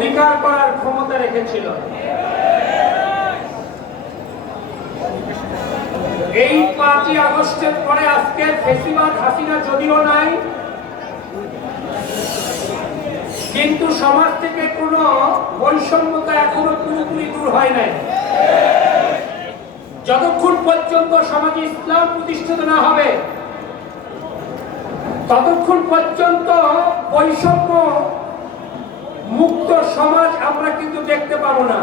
অধিকার করার ক্ষমতা রেখেছিল। এই পাঁচই আগস্টের পরে আজকে ফেসিবাদ হাসিনা যদিও নাই, কিন্তু সমাজ থেকে কোনো বৈষম্যতা এখনও পুরোপুরি দূর হয় নাই। যতক্ষণ পর্যন্ত সমাজে ইসলাম প্রতিষ্ঠিত না হবে, ততক্ষণ পর্যন্ত বৈষম্য সমাজ আমরা কিন্তু দেখতে পাবো না।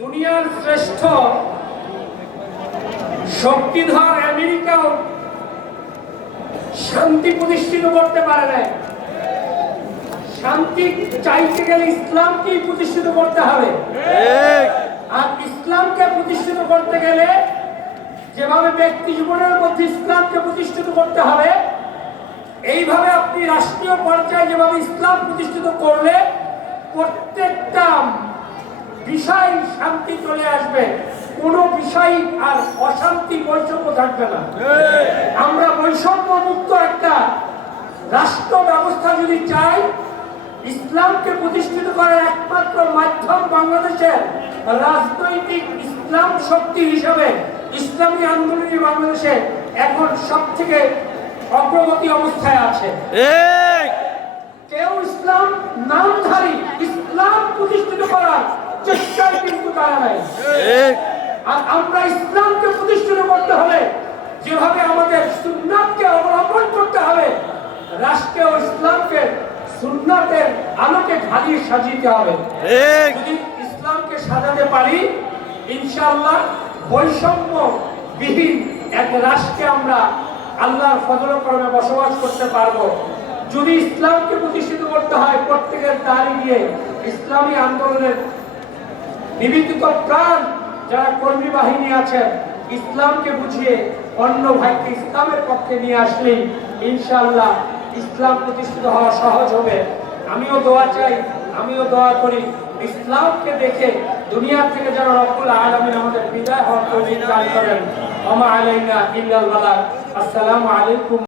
দুনিয়ার শ্রেষ্ঠ শক্তিধর আমেরিকাও শান্তি প্রতিষ্ঠিত করতে পারে না শান্তি চাইতে গেলে ইসলামকেই প্রতিষ্ঠিত করতে হবে। আর ইসলামকে প্রতিষ্ঠিত করতে গেলে যেভাবে ব্যক্তি জীবনের মধ্যে ইসলামকে প্রতিষ্ঠিত করতে হবে এইভাবে আপনি রাষ্ট্রীয় পর্যায়ে যেভাবে ইসলাম প্রতিষ্ঠিত করলে প্রত্যেকটা বিষয় শান্তি চলে আসবে, কোনো বিষয় আর অশান্তি বৈষম্য থাকবে না। আমরা বৈষম্য মুক্ত একটা রাষ্ট্র ব্যবস্থা যদি চাই, ইসলামকে প্রতিষ্ঠিত করার একমাত্র মাধ্যম বাংলাদেশের রাজনৈতিক ইসলাম শক্তি হিসাবে ইসলামী আন্দোলনী বাংলাদেশে এখন সব থেকে অগ্রগতি অবস্থায় আছে। কেউ ইসলাম নামধারী ইসলাম প্রতিষ্ঠিত করার চেষ্টায় কিন্তু তারা নাই। আর আমরা ইসলামকে প্রতিষ্ঠিত করতে হলে যেভাবে আমাদের সুন্নাতকে অবলম্বন করতে হবে রাষ্ট্রীয় ইসলামকে সুন্নাতের আলোকে ঢালিয়ে সাজিতে হবে। যদি ইসলামকে সাজাতে পারি ইনশাআল্লাহ বৈষম্য বিহীন এক রাষ্ট্রে আমরা আল্লাহর ফজল করমে বসবাস করতে পারব। যদি ইসলামকে প্রতিষ্ঠিত করতে হয় প্রত্যেকের দাঁড়ি দিয়ে, ইসলামী আন্দোলনের নিবেদিত প্রাণ যারা কর্মী বাহিনী আছেন ইসলামকে বুঝিয়ে অন্য ভাইকে ইসলামের পক্ষে নিয়ে আসলেই ইনশাআল্লাহ ইসলাম প্রতিষ্ঠিত হওয়া সহজ হবে। আমিও দোয়া চাই, আমিও দোয়া করি, ইসলামকে দেখে দুনিয়া থেকে যারা রব্বুল আলামিন আমাদের বিদায় হওয়ার তৌফিক করেন। ওমা আলাইনা ইল্লাল السلام عليكم